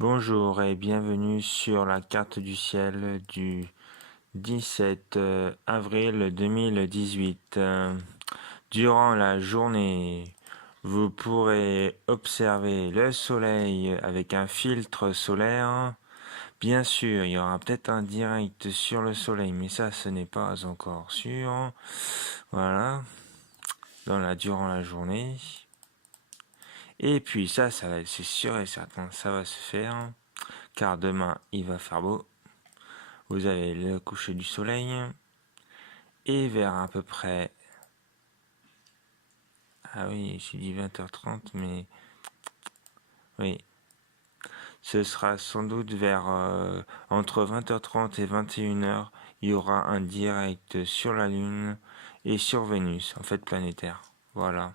Bonjour et bienvenue sur la carte du ciel du 17 avril 2018. Durant la journée, vous pourrez observer le soleil avec un filtre solaire. Bien sûr, il y aura peut-être un direct sur le soleil, mais ça, ce n'est pas encore sûr. Voilà, durant la journée. Et puis ça c'est sûr et certain, ça va se faire, car demain, il va faire beau. Vous avez le coucher du soleil. Et vers à peu près... Ah oui, j'ai dit 20h30, mais... Oui. Ce sera sans doute vers... entre 20h30 et 21h, il y aura un direct sur la Lune et sur Vénus, en fait planétaire. Voilà.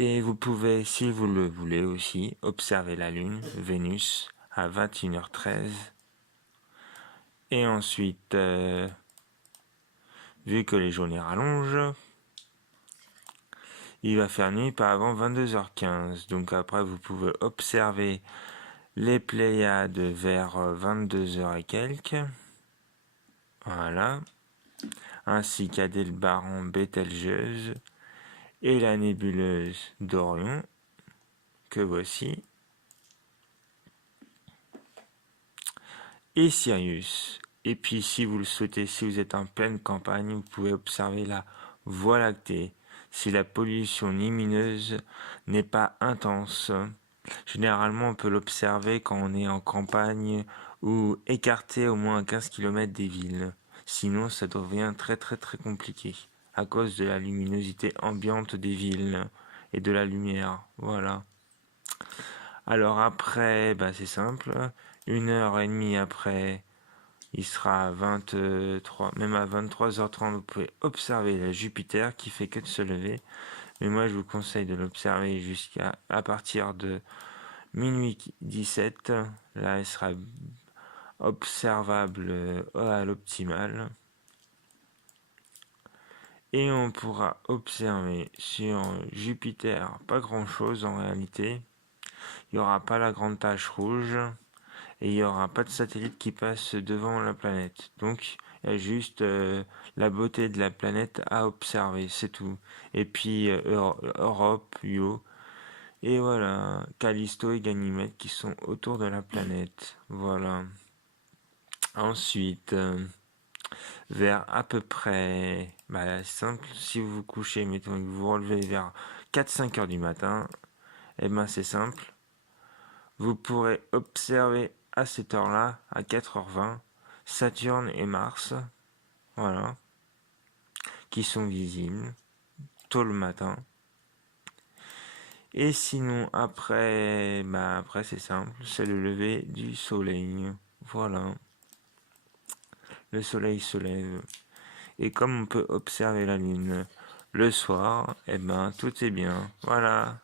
Et vous pouvez, si vous le voulez aussi, observer la Lune, Vénus, à 21h13. Et ensuite, vu que les journées rallongent, il va faire nuit pas avant 22h15. Donc après, vous pouvez observer les Pléiades vers 22h et quelques. Voilà. Ainsi qu'Adélbaran, Bételgeuse et la nébuleuse d'Orion, que voici. Et Sirius. Et puis, si vous le souhaitez, si vous êtes en pleine campagne, vous pouvez observer la Voie lactée. Si la pollution lumineuse n'est pas intense, généralement on peut l'observer quand on est en campagne ou écarté au moins à 15 km des villes. Sinon, ça devient très compliqué à cause de la luminosité ambiante des villes et de la lumière. Voilà. Alors après, c'est simple. 1h30 après, il sera à 23, même à 23h30, vous pouvez observer la Jupiter qui fait que de se lever. Mais moi, je vous conseille de l'observer à partir de minuit 17. Là, elle sera observable à l'optimal. Et on pourra observer sur Jupiter pas grand chose en réalité. Il n'y aura pas la grande tache rouge. Et il n'y aura pas de satellite qui passe devant la planète. Donc, il y a juste la beauté de la planète à observer, c'est tout. Et puis, Europe, Io, et voilà, Callisto et Ganymède qui sont autour de la planète. Voilà. Ensuite, vers à peu près, c'est simple, si vous vous couchez, mettons que vous vous relevez vers 4-5 heures du matin, c'est simple. Vous pourrez observer à cette heure-là, à 4h20, Saturne et Mars, voilà, qui sont visibles tôt le matin. Et sinon, après c'est simple, c'est le lever du soleil. Voilà. Le soleil se lève. Et comme on peut observer la lune le soir, tout est bien. Voilà.